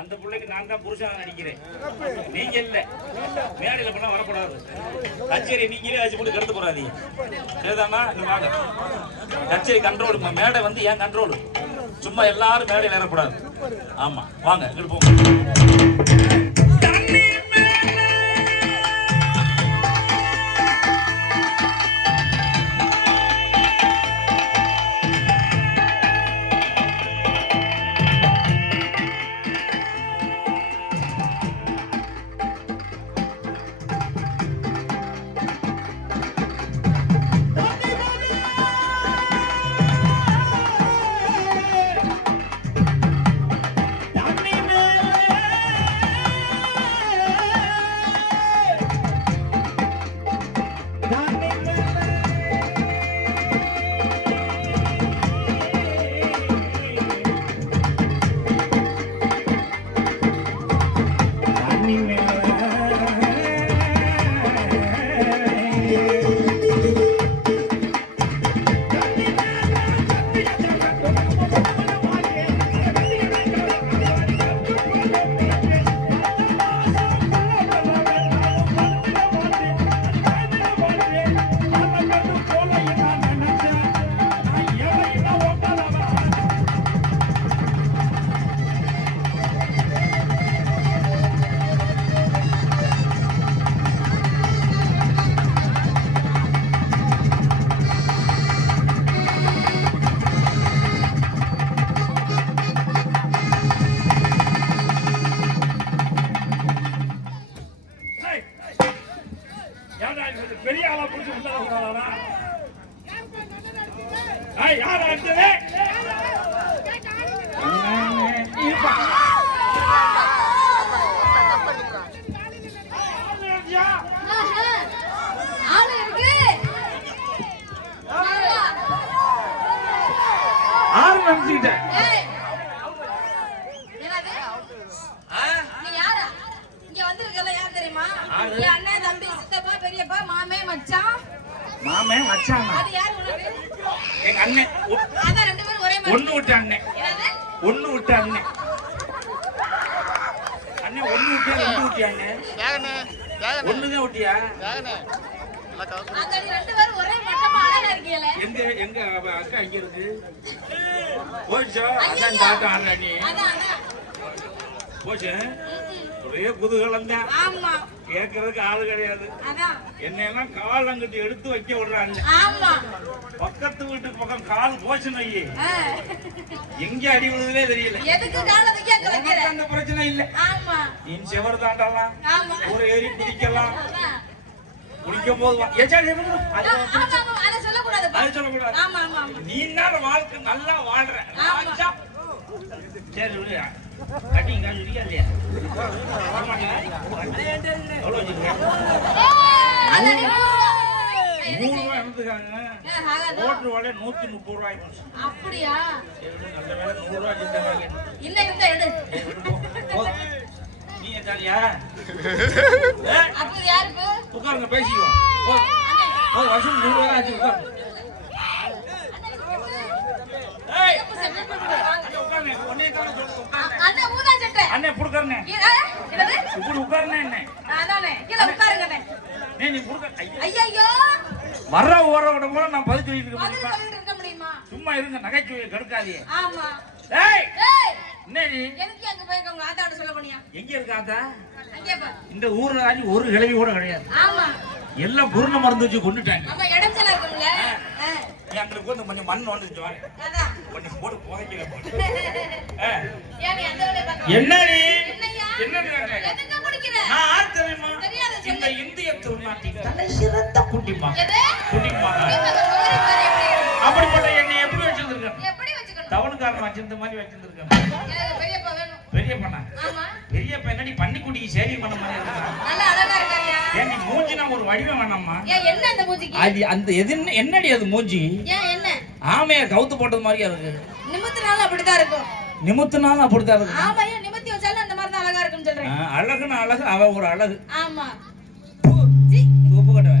அந்த பிள்ளைக்கு நான் தான் புருஷனா நடிக்கிறேன், நீங்க இல்ல. மேடையில பண்ண வரக்கூடாது. கச்சேரி நீங்களே வச்சு போட்டு கருத்து போறாதீங்க. சரிதானா? வாங்க, கச்சேரி கண்ட்ரோல். மேடை வந்து ஏன் கண்ட்ரோல், சும்மா எல்லாரும் மேடையில் ஏறக்கூடாது. ஆமா, வாங்க எடுப்போம். பெரிய ஆளா புடிச்சு விட்டாரா? யார் அடுத்தது? ஆறு நினைச்சுக்கிட்டேன். மச்சான் அது யாரு உனக்கு? எங்க அண்ணன். அதான் ரெண்டு பேரும் ஒரே மாதிரி. ஒண்ணு விட்ட அண்ணன். என்னது? ஒண்ணு விட்ட அண்ணன். அண்ணன் ஒண்ணு விட்டியா ரெண்டு விட்டியா அண்ணன்? ஒண்ணுதான் விட்டியா? அந்த ரெண்டு பேரும் ஒரே மட்டமா அழகா இருக்கீங்களே. எங்க எங்க அக்கா இங்க இருக்கு. போச்சோ அதான் தாத்தா ஆடுறானி. அதான் போச்சு. ஒரே குதூகலம் தான். ஆமா. கேட்கறதுக்கு ஆளு கிடையாது. அதான். என்னெல்லாம் கால் அங்கிட்டு எடுத்து வைக்க விடுறாங்க. ஆமா. பக்கத்து வீட்டுக்கு பக்கம் கால் போச்சுன்னு வையே. எங்க அடி விழுதுலே தெரியல. எதுக்கு கால தூக்கி அங்க வைக்கிற? அந்த பிரச்சனை இல்ல. ஆமா. நீ செவர் தாண்டலாம். ஆமா. ஒரு ஏறி குதிக்கலாம். குடிக்கும் போது அதை சொல்லக்கூடாது. அது சொல்லக்கூடாது. ஆமா ஆமா ஆமா. நீ தான் வாழ்க்கை நல்லா வாழ்ற. ஆமா. சரி விடு. கட்டிங் காசு இருக்கா இல்லையா? எவ்வளோ வச்சுருக்கேன்? 100 ரூபாய் எடுத்துக்காங்க. ஓட்டு வாழை 130 ரூபாய். அப்படியா? நல்ல வேலை 100 ரூபாய் வச்சுருக்காங்க. இல்ல இருந்தா எடு. நீங்க தாலியா? அப்ப யாருக்கு? உட்காருங்க பேசிக்குவோம். வருஷம் 100 ரூபாய் ஆச்சு. உட்காரு. அண்ணே புடுக்கறனே. என்னது? இப்படி உட்கார்னே என்ன? அதானே. கீழ உட்காருங்கனே. நீ புடுக்க. ஐயையோ. வர்ற ஓரவோட போல நான் பதில் சொல்லிட்டு இருக்க முடியுமா? சொல்லிட்டு இருக்க முடியுமா? சும்மா இருங்க, நகைச்சுவையை கெடுக்காதீங்க. ஆமா. டேய் டேய். என்னடி? எதுக்கு அங்க போய் உங்க ஆத்தாட்ட சொல்ல போனியா? எங்க இருக்கா ஆத்தா? அங்கே பா. இந்த ஊர்ல ஆஞ்சி ஒரு கிழவி கூட கிடையாது. ஆமா. எல்லாம் புருண மருந்து வச்சு கொண்டுட்டாங்க. அப்ப இடச்சலா இருக்கும்ல. நீ அங்களுக்கு வந்து கொஞ்சம் மண் வந்துச்சு வாங்க. அதான். கொஞ்சம் போடு புதைக்கல போடு. ஏன் நீ அந்த வேலைய பாக்க? என்னடி? என்னையா? என்னடி? எதுக்கு குடிக்கிற? நான் ஆர் தெரியுமா? தெரியாது சொல்லு. இந்த இந்திய திருநாட்டின் தலை சிறந்த குடிமா. எது? குடிமா. அப்படிப்பட்ட என்னை எப்படி வச்சிருந்திருக்கேன்? எப்படி வச்சுக்கணும்? டவுனுக்காரன் வச்சிருந்த மாதிரி வச்சிருந்திருக்கேன். எனக்கு பெரியப்பா வேணும். பெரிய பண்ணா? ஆமா. பெரிய பையனடி பன்னிக்குட்டிக்கு சேரி பண்ண மாதிரி இருக்கா? நல்ல அழகா இருக்காரியா? ஏன் நீ மூஞ்சினா ஒரு வடிவம் வேணாமா? ஏன் என்ன அந்த மூஞ்சிக்கு? அது அந்த எது என்னடி அது மூஞ்சி? ஏன் என்ன? ஆமைய கவுத்து போட்டது மாதிரியா இருக்கு. நிமித்தினாலும் அப்படிதான் இருக்கும். நிமித்தினாலும் அப்படிதான் இருக்கு. ஆமா, ஏன் நிமித்தி வச்சாலும் அந்த மாதிரி தான் அழகா இருக்குன்னு சொல்றேன். அழகுன்னு அழகு, அவ ஒரு அழகு. ஆமா. தூப்பு கட்டவ.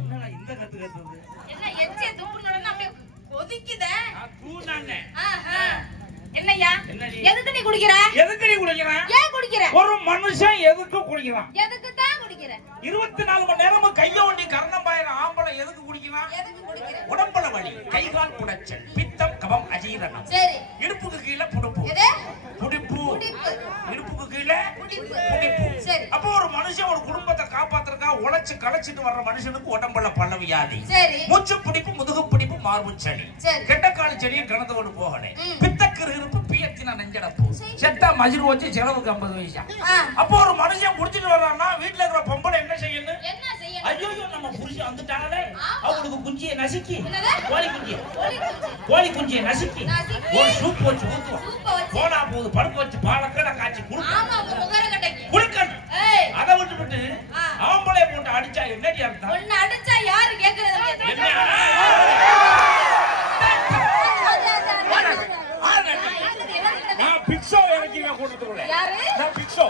என்னடா இந்த கத்து கத்துது? என்ன எச்சே தூப்புன உடனே அப்படியே கொதிக்குதே. தூணானே. ஆஹா. என்னய்யா? என்னடி? எதுக்கு நீ குடிக்கிற? எதுக்கு நீ குடிக்கிற? ஏன் குடிக்கிற? ஒரு மனுஷன் எதுக்கு குடிக்கிறான்? எதுக்கு தான் குடிக்கிற? 24 மணி நேரமும் கைய ஒண்டி கரணம் பாயிர ஆம்பளை எதுக்கு குடிக்கிறான்? எதுக்கு குடிக்கிற? உடம்புல வலி, கை கால் புடைச்சல், பித்தம், கபம், அஜீரணம். சரி. இடுப்புக்கு கீழே புடிப்பு. எது? புடிப்பு. புடிப்பு. இடுப்புக்கு கீழே புடிப்பு. புடிப்பு. சரி. அப்போ ஒரு மனுஷன் ஒரு குடும்பத்தை காப்பாத்துறதுக்கா உழைச்சு களைச்சிட்டு வர்ற மனுஷனுக்கு உடம்புல பல வியாதி. சரி. மூச்சு பிடிப்பு, முதுகு பிடிப்பு, மார்பு சளி. சரி. கெட்ட கால் செடியும் கணத்தோடு போகலே. பித்தக்கரு இருப்பு, பியத்தின நெஞ்சடப்பு. செத்தா மஜிர் வச்சு செலவுக்கு 50 பைசா. அப்போ ஒரு மனுஷன் குடிச்சிட்டு வர்றான்னா வீட்டுல இருக்கிற பொம்பளை என்ன செய்யணும்? என்ன செய்யணும்? ஐயோ நம்ம புருஷன் வந்துட்டாங்களே, அவங்களுக்கு குஞ்சியை நசுக்கி, என்னது? கோழி குஞ்சியை நசுக்கி ஒரு சூப் வச்சு ஊத்துவோம். சூப்ப வச்சு. போனா போது படுக்க வச்சு பாலக்கடை காய்ச்சி குடுக்கணும். ஆமா, உங்க முகரக்கட்டைக்கு. குடிக்கணும். ஏய். அதை விட்டுவிட்டு ஆம்பளை போட்டு அடிச்சா என்னடி அர்த்தம்? ஒன்னு அடிச்சா யாரு கேக்குறது? என்ன? நான் பிக்ஸோ இறக்கிங்க கூட்டத்துக்குள்ள. யாரு? நான் பிக்ஸோ.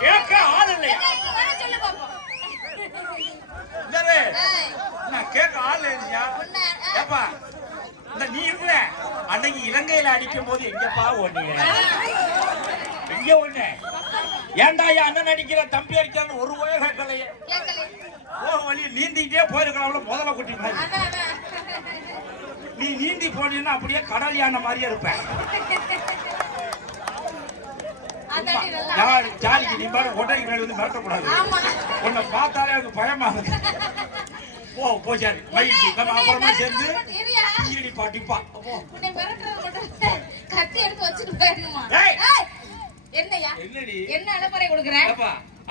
கேட்க ஆள் இல்லையா? வர சொல்லு பாப்போம். நான் கேட்க ஆள் இல்லையா? ஏப்பா இந்த நீ இருக்கல அன்னைக்கு இலங்கையில அடிக்கும் போது எங்கப்பா ஓடுனீங்க? எங்க ஓடுன? ஏன்டா அண்ணன் அடிக்கிற தம்பி அடிக்கிறான்னு ஒரு ஓய கேட்கலையே. ஓ வழி நீந்திக்கிட்டே போயிருக்கலாம்ல முதல்ல குட்டி மாதிரி. நீ நீந்தி போனீங்கன்னா அப்படியே கடல் யானை மாதிரியே இருப்பேன். ஜாலிக்கு நீ பாரு ஒட்டைக்கு மேல வந்து மிரட்டக்கூடாது. உன்னை பார்த்தாலே எனக்கு பயமா இருக்கு. போ சரி மகிழ்ச்சி. நம்ம அப்புறமா சேர்ந்து கீழடி பாட்டிப்பா. கத்தி எடுத்து வச்சுட்டு போயிடணுமா? என்னையா? என்னடி? என்ன அலப்பறை கொடுக்குறேன்?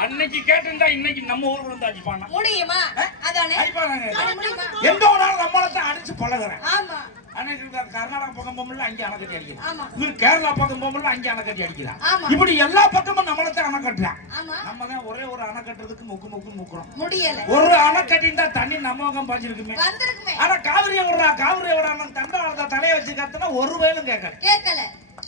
அன்னைக்கு கேட்டிருந்தா இன்னைக்கு நம்ம ஊர்ல இருந்து அடிப்பானா? முடியுமா? அதானே அடிப்பானாங்க. முடியுமா? எந்த ஒரு நாள் நம்மளத்தான் அடிச்சு பழகுறேன். ஆமா. அன்னைக்கு கர்நாடகா பக்கம் போகும்போது அங்கே அணைக்கட்டி அடிக்கலாம். ஆமா. கேரளா பக்கம் போகும்போது அங்கே அணைக்கட்டி அடிக்கலாம். ஆமா. இப்படி எல்லா பக்கமும் நம்மளத்தான் அணை கட்டுறான். ஆமா. நம்ம தான் ஒரே ஒரு அணை கட்டுறதுக்கு முக்குன்னு முக்குறோம். முடியல. ஒரு அணை கட்டிருந்தா தண்ணி நம்ம பக்கம் பாய்ச்சிருக்குமே. வந்திருக்குமே. ஆனா காவிரி விடுறான் தண்டாளத்தை தலையை வச்சு கத்துனா ஒரு வேலும் கேட்கல.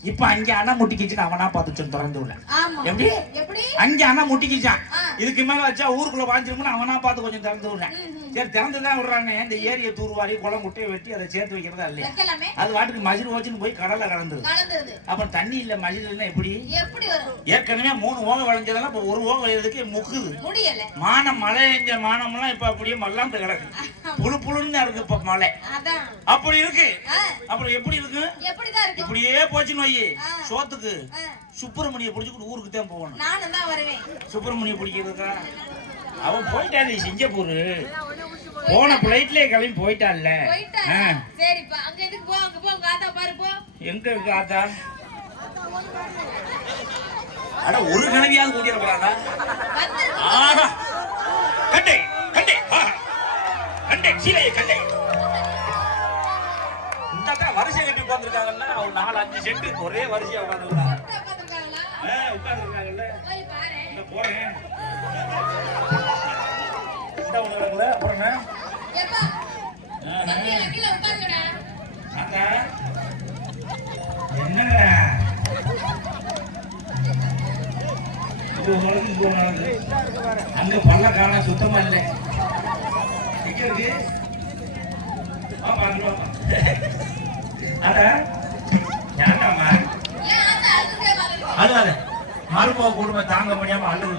இப்ப அங்க அணை முட்டிக்கிச்சு அவனா பார்த்து திறந்து விட. ஆமா. எப்படி? எப்படி? அங்க அணை முட்டிக்கிச்சான். இதுக்கு மேல வச்சா ஊருக்குள்ள வாங்கிருமோன்னு அவனா பார்த்து கொஞ்சம் திறந்து விடுறேன். சரி திறந்துதான் விடுறாங்க. இந்த ஏரியை தூர்வாரி குளம் குட்டையை வெட்டி அதை சேர்த்து வைக்கிறதா இல்லையா? அது வாட்டுக்கு மஜில் வச்சுன்னு போய் கடல்ல கலந்துது. அப்புறம் தண்ணி இல்ல மஜில் இல்லைன்னா எப்படி வரும்? ஏற்கனவே 3 ஓகம் விளைஞ்சதெல்லாம் இப்ப 1 ஓகம் விளையறதுக்கு முக்குது. மானம் மழை பெஞ்ச மானம் எல்லாம் இப்ப அப்படியே மல்லாந்து கிடக்கு. புழு புழுன்னு இருக்கு இப்ப மழை. அப்படி இருக்கு. அப்புறம் எப்படி இருக்கு? இப்படியே போச்சுன்னு வை சோத்துக்கு சுப்பிரமணிய பிடிச்சுக்கிட்டு ஊருக்கு தான் போகணும். சுப்பிரமணிய பிடிக்கிறதுக்கா? அவன் போயிட்டாரு சிங்கப்பூர். போன பிளைட்லயே கிளம்பி போயிட்டான்ல. எங்க இருக்கு ஆத்தா? அட ஒரு கிழவியாவது கூட்டிட போறாடா. கண்டே கண்டே கண்டே சீலையை கண்டே. இந்த வரிசை கட்டி உட்காந்துருக்காங்கன்னா ஒரு 4-5 செட்டு ஒரே வரிசையா உட்காந்துருக்காங்க. உட்காந்துருக்காங்கல்ல போறேன். அங்க பல்ல காண சுத்தமா இல்லை. அழுவாத மறுபோக குடும்பம் தாங்க முடியாம அழுவு.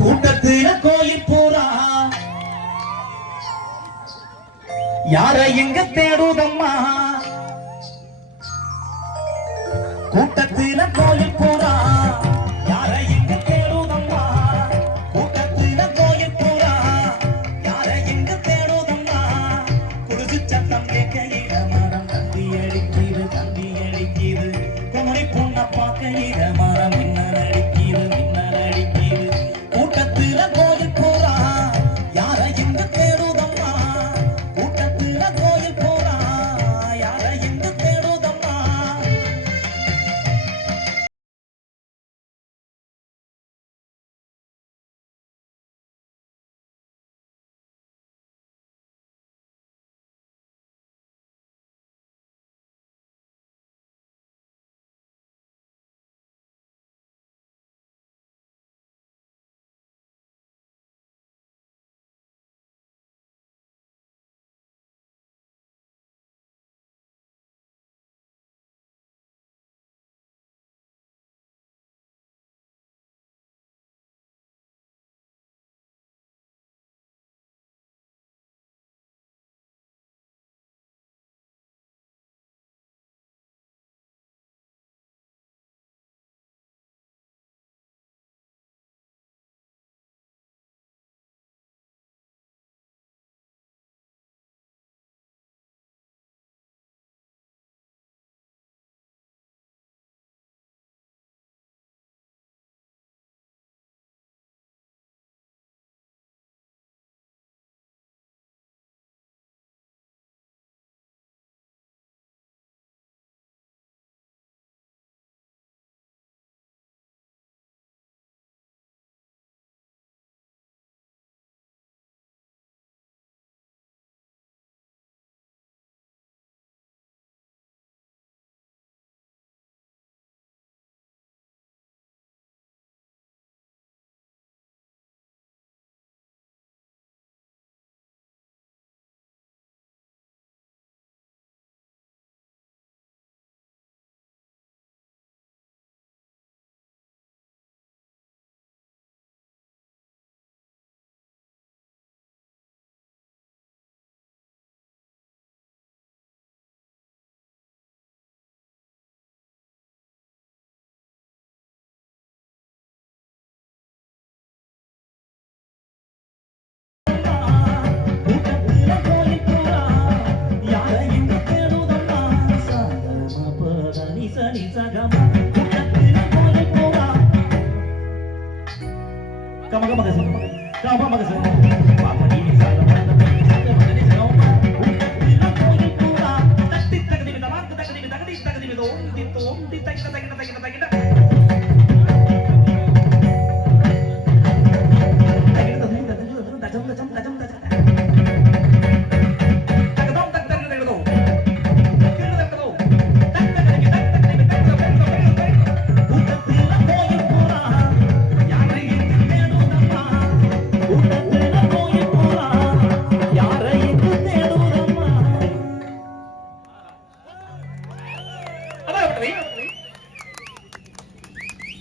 கூட்டத்துல கோயில் போறா யார எங்க தேடுதம்மா? கூட்டத்துல கோயில் போறா யார எங்க தேடுதம்மா? கூட்டத்துல கோயில் போறா யார எங்க தேடுதம்மா? குடிச்சு சத்தம் கேட்கையில மரம் தந்தி அடிக்கிது தந்தி அடிக்கிது. குமரி பொண்ண பார்க்கையில மரம் மின்னல் அடிக்கிது மின்னல் அடிக்கிது. கூட்டத்துல கோயில் போறா யார எங்க தேடுதம்மா? கூட்டத்துல கோயில் போறா யார எங்க தேடுதம்மா?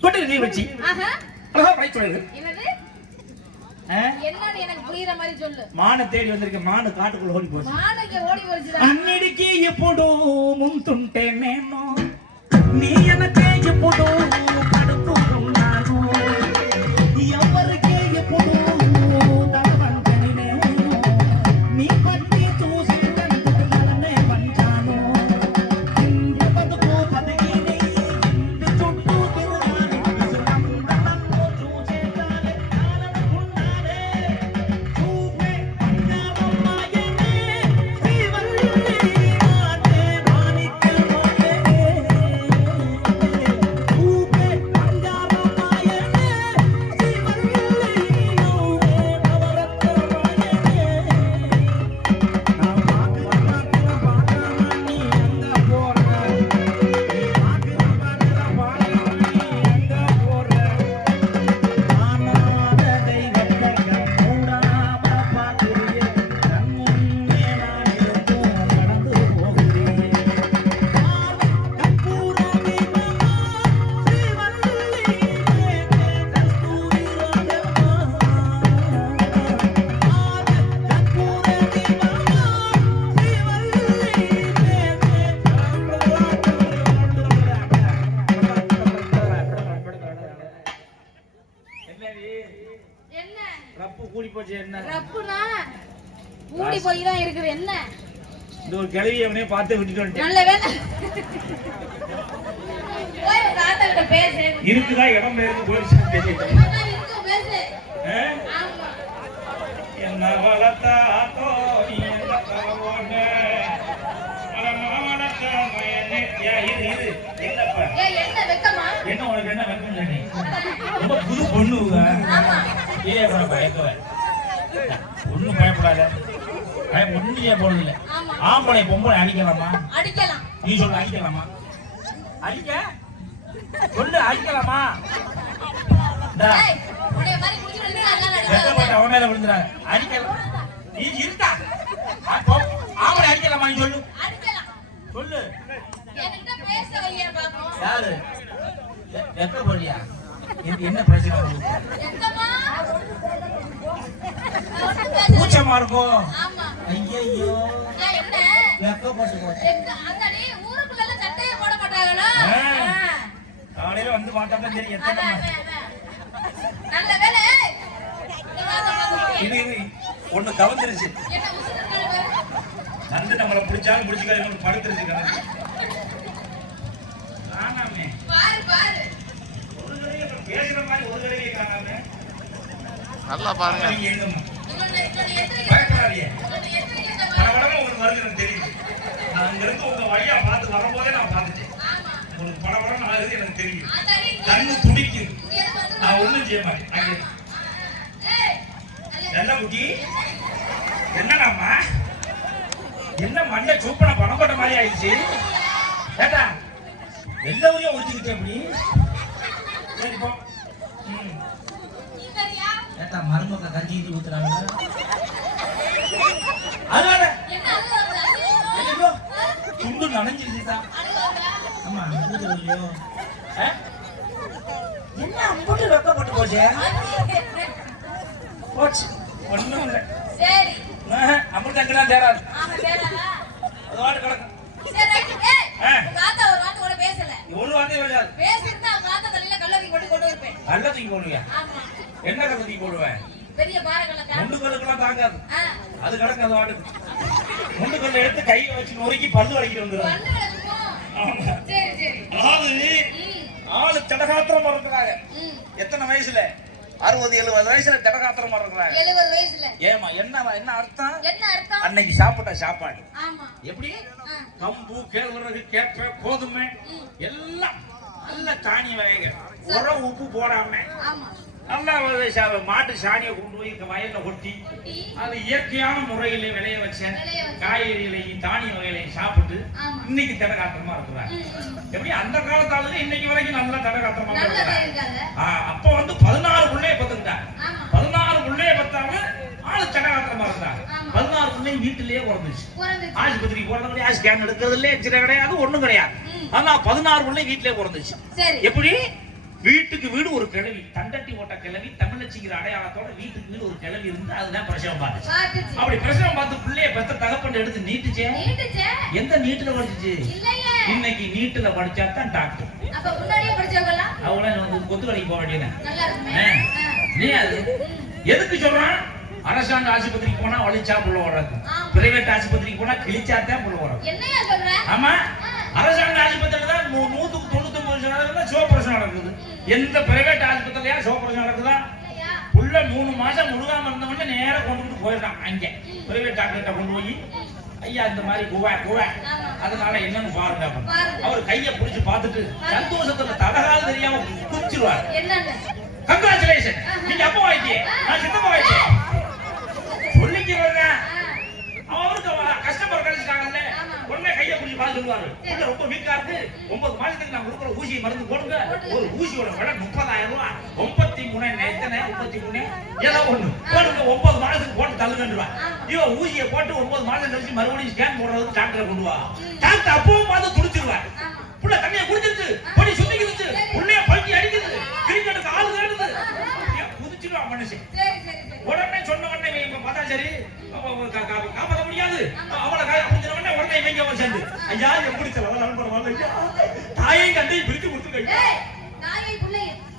கொட்டு நீ வச்சி ஆஹா அழகா பை சொல்லுது என்னது என்னன்னு எனக்கு புரியுற மாதிரி சொல்லு. மான தேடி வந்திருக்க மானு காட்டுக்குள்ள ஓடி போச்சு. மானுக்கு ஓடி போச்சுடா. అన్నిటికీ ఎప్పుడు ముంతుంటే నేను నీ వెనకే ఎప్పుడు పడుతున్నాను ఎవరికి ఎప్పుడు తలవంచని నేను నీ పట్టి చూసి నన్నే పంచాను ఇంటి బతుకు బతికి నీ ఇంటి చుట్టూ తిరగాలి నన్ను చూసే కాలే కాలనుకున్నానే చూపే బంగారమ్మాయనే శ్రీవల్లి మాటే మాణిక్యం మోగే చూపే బంగారమ్మాయనే శ్రీవల్లి నువ్వే నవరత్నమాయనే నా పాకు పాకుల పాకమని అంద పోర పాకు పాకుల పాకమని అంద పోర ஆனாத தெய்வத்தை மூடாம பார்க்கிறேன் கண் முன்னே நான் இருந்தும் கடந்து போகிறேன் கற்பூர தீபமா ஸ்ரீவல்லி கஸ்தூரி ராஜம்மா கற்பூர தீபமா ஸ்ரீவல்லி என்ன? ரப்பு கூடி போச்சு என்ன ரப்புனா மூடி போய் தான் இருக்குது. என்ன? இந்த ஒரு கிழவி அவனே பார்த்து விட்டுட்டு வந்துட்டேன் நல்ல வேலை. போய் தாத்தா கிட்ட பேசு. இருக்குதா இடம் இருக்கு போயிடுச்சு தெரியல அதான் இருக்கு பேசு. ஆ? ஆமா. என்ன வளர்த்தாத்தோ நீ என்ன தரவோன்னு வளர்த்த மயனே இது என்னப்பா ஏய் என்ன வெக்கமா? என்ன உனக்கு என்ன வெக்கம் இல்லை நீ ரொம்ப புது பொண்ணு ஆமா. பயக்கவ ஒண்ணும் பயப்படாத ஒண்ணுலயே போனதில்லை ஆமா. ஆம்பளை பொம்பளை அடிக்கலாமா அடிக்கலாம். நீ சொல்ல அடிக்கலாமா அடிக்க சொல்லு அடிக்கலாமா இந்தா, ஏய் உன்னை மாதிரி குடிச்சு வந்து நல்லா வெக்கப்பட்ட நடிக்காத. அவன் மேல விழுந்துறாங்க அடிக்கலாம் நீ இருக்கா ஆம்பளை அடிக்கலாமா நீ சொல்லு அடிக்கலாம். சொல்லு என்கிட்ட பேச வையா பாப்போம். யாரு வெக்க போலியா என்ன பிரச்சனை உங்களுக்கு எங்கம்மா? கூச்சமா இருக்கும் ஆமா. ஐயோ ஏன் என்ன? வெக்கப்பட்டு போச்சு எங்க அங்கடி ஊருக்குள்ள எல்லாம் சட்டையே போட மாட்டாங்களா? காலையில வந்து பார்த்தா தான் தெரியும் எத்தனை அதான், மணி. அதான், அதான். நல்ல வேலை. இது ஒண்ணு கவர்ந்துருச்சு என்ன உசுரு கழுவு? வந்து நம்மளை பிடிச்சாலும் பிடிச்சிக்காது படுத்துருச்சு கணக்கு ஆனாமே பாரு பாரு. ஒரு தடவை பேசுற மாதிரி ஒரு தடவை காணாம நல்லா பாருங்க. நீங்க எங்கம்மா இவனை எத்தனை பயப்படாதீங்க இவனை எத்தனை படபடமா உங்களுக்கு வருது எனக்கு தெரியுது நான் இங்க இருந்து உங்க வழியா பார்த்து வரும்போதே நான் பார்த்துட்டேன் ஆமா. உங்களுக்கு படபடம் ஆகுது எனக்கு தெரியும் அதாடி கண்ணு துடிக்குது இங்க இருந்து வந்து நான் ஒண்ணும் செய்ய மாட்டேன் அங்கே ஏய் என்ன குட்டி என்னடாம்மா என்ன மண்டை சூப்பனா பணம் போட்ட மாதிரி ஆயிடுச்சு ஏட்டா எல்லாரையும் ஒழிச்சுக்கிட்டே அப்படி சரி போ நீ சரியா? ஏட்டா மருமக்க கஞ்சி ஊத்துறாங்க அதனால என்ன அழுகுற? ஐயோ துண்டு நனைஞ்சிருச்சுதான் அழுகுற? ஆமா இல்லையோ என்ன அம்புட்டு வெக்கப்பட்டு போச்சு போச்சு ஒண்ணும் இல்லை சரி. அமிர்தங்கெல்லாம் தேராது ஆமா பேரா? அதோட கிடக்கும் சரி ரைட். ஏய் உங்க ஆத்தா ஒரு வார்த்தை கூட பேசல. ஒரு வார்த்தை வராது பேசிருந்தா அவங்க ஆத்தா தலையில கல்லறி கொண்டு இருப்பேன். நல்ல தூக்கி போடுவியா ஆமா. என்ன கதை தூக்கி போடுவேன் பெரிய பாறைகள்ல முண்டு கல்லுக்கெல்லாம் தாங்காது ஆ அது கிடக்கு அது வாட்டுக்கு முண்டு கல்லை எடுத்து கையை வச்சு நொறுக்கி பல்லு வலிக்கிட்டு வந்துடும் பண்ணு கிடக்குமோ? ஆமா சரி சரி. அதாவது ஆளு தடகாத்திரமா இருக்கிறாங்க ம். எத்தனை வயசுல 60-70 வயசுல தடகாத்திரமா இருக்கிறாங்க 70 வயசுல. ஏமா என்ன அர்த்தம் என்ன அர்த்தம்? அன்னைக்கு சாப்பிட்ட சாப்பாடு ஆமா. எப்படி ஆ. கம்பு கேழ்வரகு கேப்ப கோதுமை எல்லாம் நல்ல தானிய வகைகள் உரம் உப்பு போடாம ஆமா. நல்லா மாட்டு சாணியை கொண்டு போய் வயல்ல கொட்டி குட்டி. அது இயற்கையான முறையில விளைய வச்ச விளைய வச்ச. காய்கறிகளையும் தானிய வகைகளையும் சாப்பிட்டு ஆமா. இன்னைக்கு தடகாத்திரமா இருக்கிறாங்க எப்படி அந்த காலத்தால இன்னைக்கு வரைக்கும் நல்லா தடகாத்திரமா நல்லதா இருக்கிறாங்க இருக்காங்க. அப்ப வந்து 16 பிள்ளைய பத்துக்கிட்டாங்க ஆமா. 16 பிள்ளைய பத்தாம ஆளு தடகாத்திரமா இருந்தாங்க. 16 பிள்ளைங்க வீட்டிலேயே பிறந்துச்சு. ஆஸ்பத்திரிக்கு போறதுல ஸ்கேன் எடுக்கிறதுல எக்ஸ்ரே கிடையாது, ஒண்ணும் கிடையாது. ஆனா 16 பிள்ளைங்க வீட்டிலேயே பிறந்துச்சு. எப்படி? வீட்டுக்கு வீடு ஒரு கிழவி, தண்டட்டி ஓட்ட கிழவி, தமிழச்சிங்கிற அடையாளத்தோட வீட்டுக்கு வீடு ஒரு கிழவி இருந்து அதுதான் பிரசவம் பார்த்துச்சு. அப்படி பிரசவம் பார்த்து பிள்ளைய பெத்த தகப்பன் எடுத்து நீட்டுச்சே. எந்த நீட்டுல படிச்சுச்சு? இன்னைக்கு நீட்டுல படிச்சா தான் டாக்டர். அவங்கள கொத்து வேலைக்கு போக வேண்டியது. நீ அது எதுக்கு சொல்றான்? அரசாங்க ஆஸ்பத்திரிக்கு போனா வலிச்சா புள்ள வராது, பிரைவேட் ஆஸ்பத்திரிக்கு போனா கிழிச்சாத்தான் புள்ள வராது. ஆமா, அரசாங்க ஆஸ்பத்திரியில தான் 99% சிவப்பிரசனம் நடக்குது. எந்த பிரைவேட் ஆஸ்பத்திரியா சிவப்பிரசனம் நடக்குதா? புள்ள 3 மாசம் முழுகாம இருந்தவங்க நேரம் கொண்டு போயிட்டான். அங்க பிரைவேட் டாக்டர்கிட்ட கொண்டு போய், ஐயா இந்த மாதிரி குவா அதனால என்னன்னு பாருங்க. அவர் கையை பிடிச்சு பார்த்துட்டு சந்தோஷத்துல தலகால் தெரியாம குதிச்சிருவார். கங்க்ராச்சுலேஷன், நீங்க அப்பா வாய்க்கே, நான் சித்தப்பா வாய்க்கே சொல்லிக்கிறேங்க. அவருக்கு கஸ்டமர் கிடைச்சிட்டாங்கல்ல, உடனே கையை பிடிச்சி பார்த்து சொல்லுவாரு, ரொம்ப வீக்கா இருக்கு, 9 மாசத்துக்கு நான் கொடுக்குற ஊசி மருந்து போடுங்க. ஒரு ஊசியோட விலை 30,000 ரூபாய். 53 எத்தனை? 53 ஏதோ ஒண்ணு போடுங்க, 9 மாசத்துக்கு போட்டு தள்ளுங்கன்றுவா. இவன் ஊசியை போட்டு 9 மாசம் கழிச்சு மறுபடியும் ஸ்கேன் போடுறதுக்கு டாக்டரை கொண்டு வா. டாக்டர் அப்பவும் பார்த்து துடிச்சிருவா. புள்ள தண்ணியை குடிச்சிருச்சு, பொடி சுத்திக்கிச்சு, புள்ளைய பல்கி அடிக்குது, கிரிக்கெட்டுக்கு ஆளு கேடுது, குதிச்சிருவா மனுஷன். உடனே சொன்ன உடனே இவங்க பார்த்தா சரி காப்பாற்ற முடியாது, அவளை அப்படிங்கிற உடனே உடனே இவங்க சேர்ந்து, ஐயா எப்படி தாயையும் கண்டையும் பிரிச்சு கொடுத்துருக்க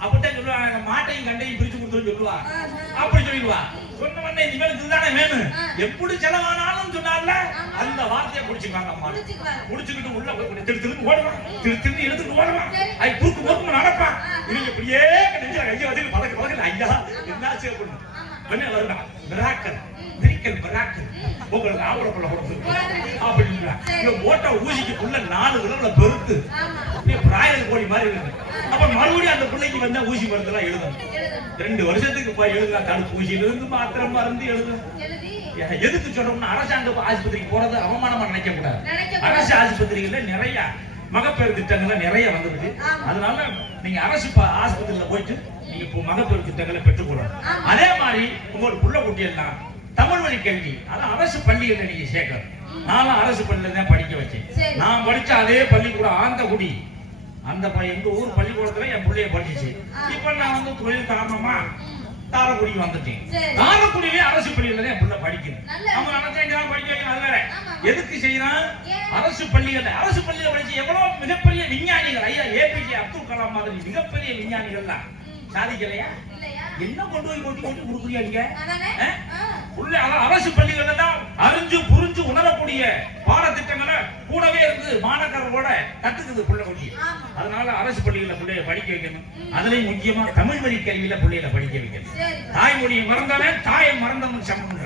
அப்படித்தான் சொல்லுவாங்க. மாட்டையும் கண்டையும் பிரிச்சு கொடுத்துன்னு சொல்லுவா. அப்படி சொல்லிடுவா. சொன்ன உடனே இவனுக்கு இதுதானே வேணும், எப்படி செலவானாலும் சொன்னால அந்த வார்த்தையை குடிச்சுக்காங்க. அம்மா குடிச்சுக்கிட்டு உள்ள திருத்து ஓடுவான், திருத்து எடுத்துட்டு ஓடுவான், ஐ குறுக்கு போக்கு நடப்பான். இவங்க இப்படியே நெஞ்சில கையை வச்சு பழக்க ஐயா என்ன செய்யப்படும் வருடா மிராக்கல் மிரிக்கல் மிராக்கல் உங்களுக்கு ஆவண கொள்ள கொடுத்து அப்படின்னா ஓட்ட ஊசிக்குள்ள 4 விரல பெருத்து அப்படியே பிராயல் கோழி மாதிரி இருக்கு. அப்ப மறுபடியும் அந்த பிள்ளைக்கு வந்தா ஊசி மருந்தெல்லாம் எழுதணும். 2 வருஷத்துக்கு போய் எழுதலாம். தடுப்பூசியில இருந்து மாத்திரை மருந்து எழுதணும். எதுக்கு சொல்றோம்னா அரசாங்க ஆஸ்பத்திரிக்கு போறது அவமானமா நினைக்க கூடாது. அரசு ஆஸ்பத்திரிகள்ல நிறைய மகப்பேறு திட்டங்கள் நிறைய வந்திருக்கு. அதனால நீங்க அரசு ஆஸ்பத்திரியில போயிட்டு நீங்க இப்போ மகப்பேறு திட்டங்களை பெற்றுக்கொள்ளணும். அதே மாதிரி உங்களோட புள்ள குட்டி எல்லாம் தமிழ் வழி கல்வி, அதான் அரசு பள்ளிகளை நீங்க சேர்க்கணும். நானும் அரசு பள்ளியில தான் படிக்க வச்சேன். நான் படிச்ச அதே பள்ளிக்கூடம் ஆந்தகுடி, அந்த எங்க ஊர் பள்ளிக்கூடத்துல என் பிள்ளைய படிச்சு. இப்ப நான் வந்து தொழில் காரணமா தாரக்குடிக்கு வந்துட்டேன். தாரக்குடியிலே அரசு பள்ளியில தான் என் பிள்ளை படிக்கணும். அவங்க நினைச்சா படிக்க வைக்கணும், அது வேற. எதுக்கு செய்யறான்? அரசு பள்ளிகள். அரசு பள்ளியில படிச்சு எவ்வளவு மிகப்பெரிய விஞ்ஞானிகள், ஐயா ஏபிஜே அப்துல் கலாம் மாதிரி மிகப்பெரிய விஞ்ஞானிகள் தான் சாதிக்கலையா? என்ன கொண்டு போய் கொட்டி கொட்டி கொடுக்குறீங்க? உள்ள அரசு பள்ளிகள்ல தான் அறிஞ்சு புரிஞ்சு உணரக்கூடிய பாடத்திட்டங்களை கூடவே இருந்து மாணவர்களோட கத்துக்குது பிள்ளை குட்டி. அதனால அரசு பள்ளிகளை பிள்ளைய படிக்க வைக்கணும். அதுலயும் முக்கியமா தமிழ் வழி கல்வியில பிள்ளைகளை படிக்க வைக்கணும். தாய்மொழியை மறந்தவன் தாயை மறந்தவன் சமம்.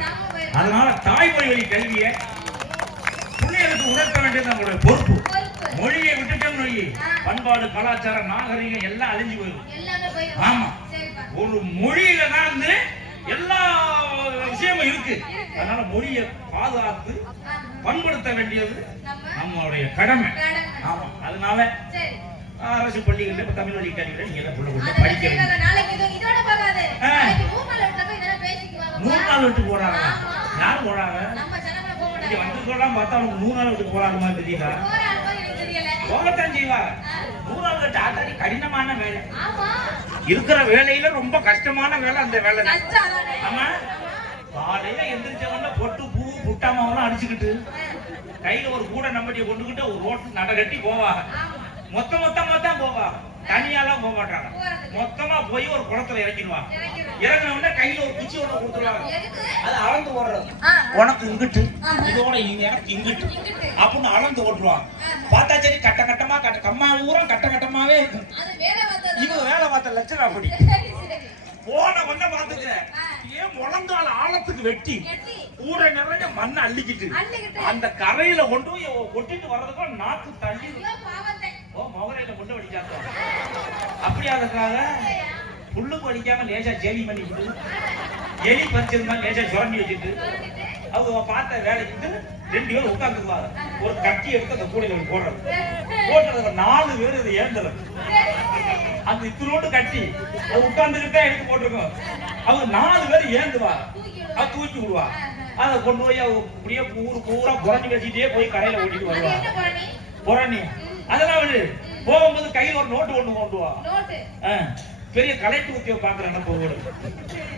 அதனால தாய்மொழி வழி கல்வியை பிள்ளைகளுக்கு உணர்த்த வேண்டியது நம்மளுடைய பொறுப்பு. மொழியை விட்டுட்டோம்னு பண்பாடு கலாச்சாரம் நாகரிகம் எல்லாம் அழிஞ்சு போயிடும். ஆமா, ஒரு மொழியில தான் வந்து எல்லா விஷயமும் இருக்கு. அதனால மொழியை பாதுகாத்து பண்படுத்த வேண்டியது நம்மளுடைய கடமை. ஆமா, அதனால அரசு பள்ளிகள்ல இப்ப தமிழ் வழி கல்வியில நீங்க எல்லாம் பிள்ளை படிக்க வேண்டும். 3 நாள் விட்டு போறாங்க. யாரும் போறாங்க வந்து சொல்லலாம் பார்த்தா அவங்க 3 நாள் விட்டு போறாங்க மாதிரி தெரியுதா? போகத்தான் செய்வாங்க. 3 நாள் விட்டு ஆட்டாடி கடினமான வேலை. இருக்கிற வேலையில ரொம்ப கஷ்டமான வேலை அந்த வேலை. ஆமா, காலையில எந்திரிச்சவன பொட்டு பூ புட்டாமாவெல்லாம் அடிச்சுக்கிட்டு கையில ஒரு கூட நம்பட்டியை கொண்டுகிட்டு ஒரு ரோட்டு நட கட்டி போவாங்க. மொத்தம் போவாங்க, தனியாலாம் போக மாட்டாங்க. மொத்தமா போய் ஒரு குளத்துல இறக்கிடுவாங்க. இறங்கின உடனே கையில ஒரு குச்சி ஒண்ணு கொடுத்துருவாங்க. அது அளந்து ஓடுறது. உனக்கு இங்கிட்டு, இதோட எனக்கு இங்கிட்டு அப்படின்னு அளந்து ஓட்டுருவாங்க. பார்த்தா சரி கட்ட கட்டமா கம்மா ஊரம் கட்ட கட்டமாவே இருக்கு. இவங்க வேலை பார்த்த லட்சணம் அப்படி. போன ஒன்ன பாத்துக்க ஏன் முழங்கால ஆழத்துக்கு வெட்டி கூட நிறைய மண்ணை அள்ளிக்கிட்டு அந்த கரையில கொண்டு போய் ஒட்டிட்டு வர்றதுக்கும் நாக்கு தள்ளி மொகரையில கொண்டு வடிக்காங்க. அப்படியா அதுக்காக புல்லுக்கு வடிக்காம லேசா ஜெலி பண்ணிக்கிட்டு எலி பறிச்சிருந்தா லேசா சுரண்டி வச்சுட்டு அவங்க பார்த்த வேலைக்கு 2 பேர் உட்காந்துருவாங்க. ஒரு கட்டி எடுத்து அந்த கூடையில போடுறது 4 பேர் இதை ஏந்துறது. அந்த இத்தனோடு கட்டி உட்கார்ந்துகிட்டே எடுத்து போட்டிருக்கோம். அவங்க 4 பேர் ஏந்துவா, அது தூக்கி விடுவா. அதை கொண்டு போய் அப்படியே ஊரு பூரா புரணி வச்சுட்டே போய் கடையில ஓட்டிட்டு அது வருவா. என்ன புரணி? புரணி அதெல்லாம் விடு. போகும்போது கையில் ஒரு நோட்டு கொண்டு வா. நோட்டு. பெரிய கலெக்டர் உத்தியோகம் பாக்குறேன் போகுது.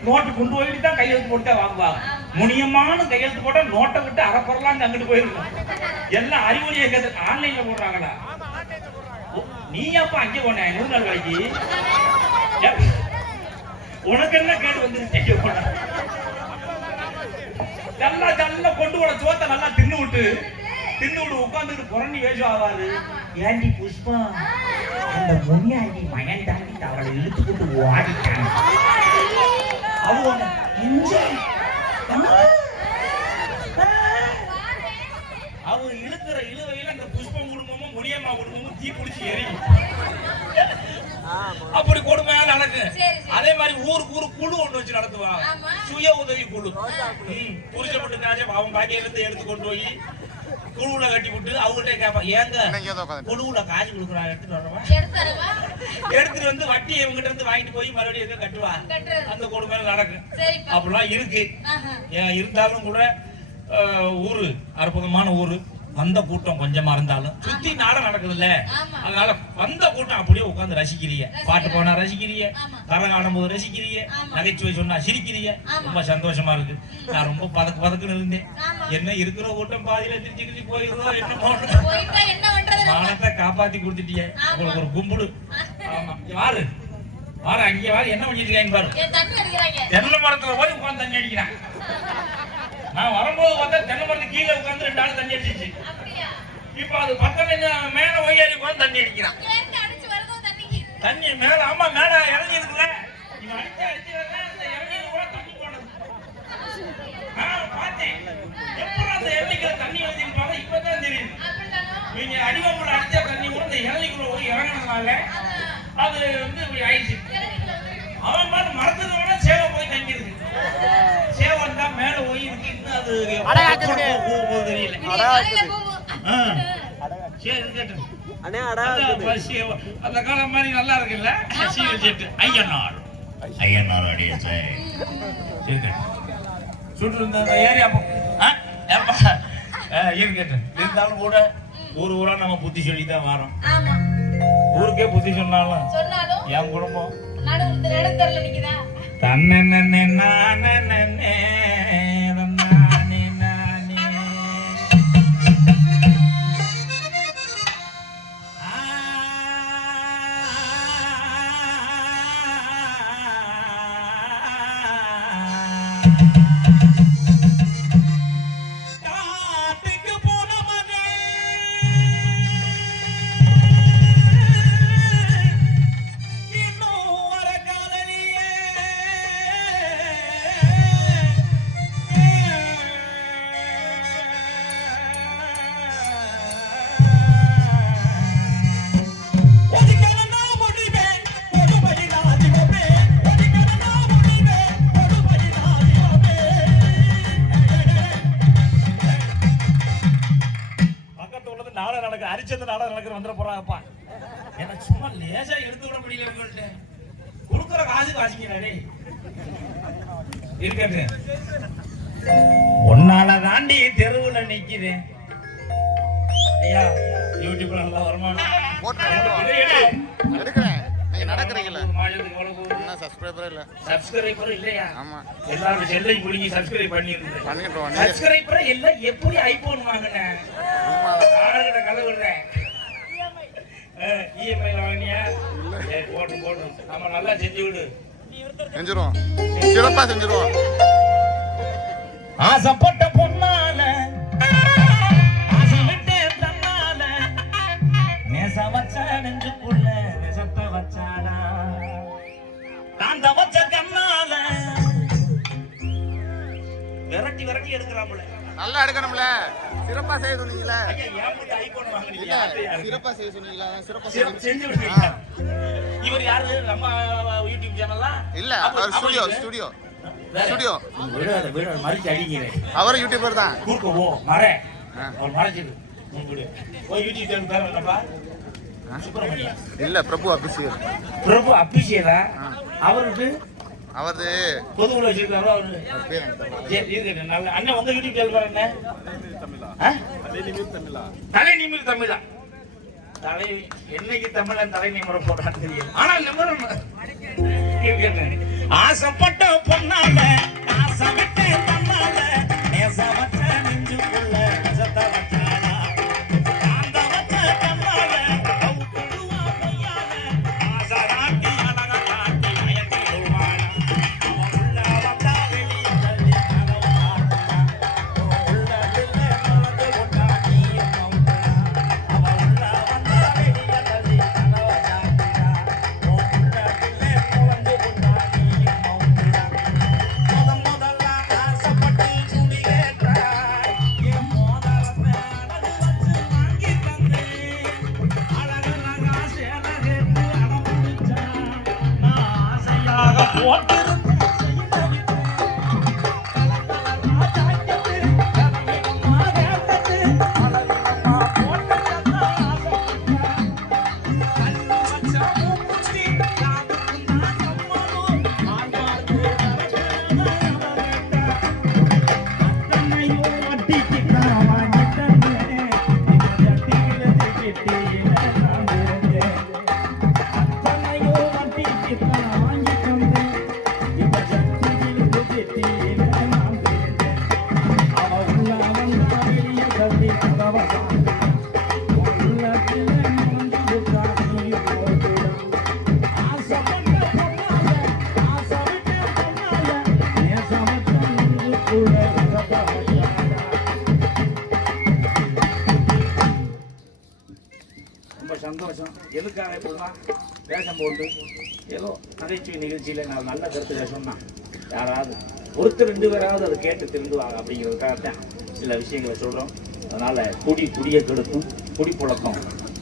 நோட்டு கொண்டு போயிட்டு தான் கையெழுத்து போட்டு வாங்குவாங்க. முனியமான கையெழுத்து போட்டா நோட்டை விட்டு அரைப்பறலாம் அங்கிட்டு போயிருக்கும். எல்லாம் அறிவுரையை கேட்டு ஆன்லைன்ல போடுறாங்களா? நீ அப்ப அங்கே போன 100 நாள் வேலைக்கு உனக்கு என்ன கேட்டு வந்து நல்லா நல்லா கொண்டு போன சோத்தை நல்லா தின்னு விட்டு உட்காந்துட்டு புரணி வேஷம் ஆவாரு. ஏண்டி புஷ்பா அந்த முனியாண்டி மயன் தாண்டி அவளை இழுத்துக்கிட்டு ஓடிட்டாங்க. அவங்க அவங்க இழுக்கிற இழுவையில அந்த புஷ்பம் குடும்பமும் முனியம்மா குடும்பமும் தீ பிடிச்சி எரியும். அப்படி கொடுமையா நடக்கு. அதே மாதிரி ஊருக்கு குழு ஒண்ணு வச்சு நடத்துவாங்க. சுய உதவி குழு. புருஷப்பட்டு அவன் பாக்கியில இருந்து எடுத்து கொண்டு போய் குழுவுல கட்டி விட்டு அவங்ககிட்ட கேட்பான், ஏங்க குழுவுல காசு கொடுக்குறாங்க எடுத்துட்டு வரவா, எடுத்துட்டு வந்து வட்டி இவங்கிட்ட இருந்து வாங்கிட்டு போய் மறுபடியும் எங்க கட்டுவா. அந்த கொடுமை நடக்கும். அப்படிலாம் இருக்கு. இருந்தாலும் கூட ஊரு அற்புதமான ஊரு. வந்த கூட்டம் கொஞ்சமா இருந்தாலும் சுத்தி நாடம் நடக்குதுல்ல, அதனால வந்த கூட்டம் அப்படியே உட்கார்ந்து ரசிக்கிறீங்க. பாட்டு போனா ரசிக்கிறீங்க, கரகாடும் போது ரசிக்கிறீங்க, நகைச்சுவை சொன்னா சிரிக்கிறீங்க. ரொம்ப சந்தோஷமா இருக்கு. நான் ரொம்ப பதக்குன்னு இருந்தேன். என்ன இருக்கிற கூட்டம் பாதியில திருச்சி போயிருந்தோம். என்ன மானத்தை காப்பாத்தி கொடுத்துட்டீங்க. உங்களுக்கு ஒரு கும்பிடு. ஆமா யாரு வாரு அங்கே வாரு என்ன பண்ணிட்டு இருக்காங்க பாரு. தென்னை மரத்துல போய் உட்கார்ந்து தண்ணி அடிக்கிறான். நான் வரும்போது பார்த்தா தென்னை மரத்துக்கு கீழே உட்கார்ந்து 2 ஆள் தண்ணி அடிச்சிச்சு. இப்ப அது பக்கத்துல மேல ஒய்யாரி உட்கார்ந்து தண்ணி அடிக்கிறான். தண்ணி மேல ஆமா மேல இறங்கி இருக்குல்ல, இவன் அடிச்சு அந்த இறங்கியது கூட தண்ணி போனது. பார்த்தேன் எப்படி அந்த இறங்கிக்கிற தண்ணி வந்து பார்த்தா இப்பதான் தெரியுது. நீங்க அடிவம்புல அடிச்ச தண்ணி கூட இந்த இறங்கிக்குள்ள போய் இறங்கினதுனால அது வந்து இப்படி ஆயிடுச்சு. அவன் மாதிரி மரத்துக்கு வேணா சேவை போய் தங்கிருக்கு. சேவன் தான் மேல போய் இருக்கு. அது தெரியல. அந்த காலம் மாதிரி நல்லா இருக்குல்ல. ஐயனார் அடிய சுட்டு இருந்த ஏரியா இருக்கட்டும். இருந்தாலும் கூட ஊரா நம்ம புத்தி சொல்லி தான் வரோம். ஊருக்கே புத்தி சொன்னாலும் என் குடும்பம் தன்னே நானே அரிச்சது நாடகம் நடக்கிற வந்துட போறாங்கப்பா. எனக்கு சும்மா லேசா எடுத்து விட முடியல. உங்கள்கிட்ட கொடுக்குற காசு வாசிக்கிறாரே இருக்கட்டு. ஒன்னால தாண்டி தெருவுல நிக்கிறேன். ஐயா யூடியூப்ல நல்லா வருமானம் எடுக்கிறேன். நீங்க நடக்கிறீங்களா? சப்ஸ்கிரைபர் இல்ல. சப்ஸ்கிரைபர் இல்லையா? ஆமா. எல்லாரும் செல்லை புடிங்கி சப்ஸ்கிரைப் பண்ணிருக்கீங்க. பண்ணிட்டோம். சப்ஸ்கிரைபர் எல்லாம் எப்படி ஐபோன் வாங்குனே? ஆளுகிட்ட கதை விடுறேன். இஎம்ஐ வாங்கினியா? போட்டு நம்ம நல்லா செஞ்சு விடு. செஞ்சிருவோம். சிறப்பா செஞ்சிருவோம். ஆசைப்பட்ட பொண்ணால ஆசை விட்டு தன்னால நேச வச்ச நெஞ்சுக்குள்ள நேசத்தை வச்சாடா. நான் தவச்ச கண்ணால விரட்டி எடுக்கிறாப்புல. நல்லா எடுக்கணும்ல. சிறப்பா செய்ய சொன்னீங்களா? ஐபோன் வாங்குறீங்க. சிறப்பா செய்ய சொன்னீங்களா? சிறப்பா செஞ்சு விடுறீங்க. இவர் யாரு? நம்ம யூடியூப் சேனலா? இல்ல, அவர் ஸ்டுடியோ வீடு மறைச்சு அடிக்கிறேன். அவர் யூடியூபர் தான். கூர்க்க போ மறை. அவர் மறைச்சிடு. ஓ யூடியூப் சேனல் பேர் என்னப்பா? சுப்பிரமணியா? இல்ல, பிரபு அபிஷியல். பிரபு அபிஷியலா? அவருக்கு அவரது பொதுவுல வச்சிருக்காரோ அவரு சரி, இருக்கட்டும். நல்ல அண்ணன் உங்க யூடியூப் சேனல் என்ன தலை நிமிர் தமிழா தலை என்னைக்கு தமிழன் தலை நிமிர போறான்னு தெரியும் ஆனா நிமிரம் ஆசைப்பட்ட பொண்ணால ஆசைப்பட்ட தன்னால நேச வச்ச நெஞ்சுக்குள்ள நெசத்த வச்சாளா அந்த வச்ச தன்னால கவுத்துடுவா பொய்யால ஆசை ராட்டி அழக காட்டி மயக்கிடுவாளா அவன் உள்ள வந்தா வெளிய தள்ளி கனவு காட்டுறா உள்ளதில்லை மறந்து கொண்டா நீயும் நம்புறா அவன் உள்ள வந்தா வெளிய தள்ளி கனவு காட்டுறா உள்ளதில்லை மறந்து கொண்டா நீயும் நம்புறா முதல்ல ஆசைப்பட்டு சுடி கேட்டாய் என் மோதலத்தை அழகு வச்சு வாங்கி தந்தேன் அழகழகா சேலை கேட்டு அடம் பிடிச்சா நான் ஆசையாக போட்டிருந்தேன் ரொம்ப சந்தோஷம். எதுக்காக இப்படிலாம் வேஷம் போட்டு ஏதோ நகைச்சுவை நிகழ்ச்சியில் நான் நல்ல கருத்துக்களை சொன்னான் யாராவது ஒருத்தர் ரெண்டு பேராவது அதை கேட்டு திருந்துவாங்க அப்படிங்கிறதுக்காகத்தான் சில விஷயங்களை சொல்கிறோம். அதனால் குடியை கெடுக்கும், குடிப்பழக்கம்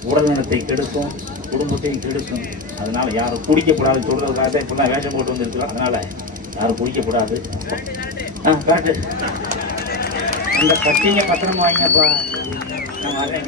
உடல்நலத்தை கெடுக்கும், குடும்பத்தையும் கெடுக்கும். அதனால் யாரும் குடிக்கக்கூடாதுன்னு சொல்கிறதுக்காக தான் இப்படிலாம் வேஷம் போட்டு வந்துருக்கலாம். அதனால் யாரும் குடிக்கக்கூடாது. காட்டு அந்த கட்டிங்க பத்திரமா வாங்கினப்பா நான் வரேன்.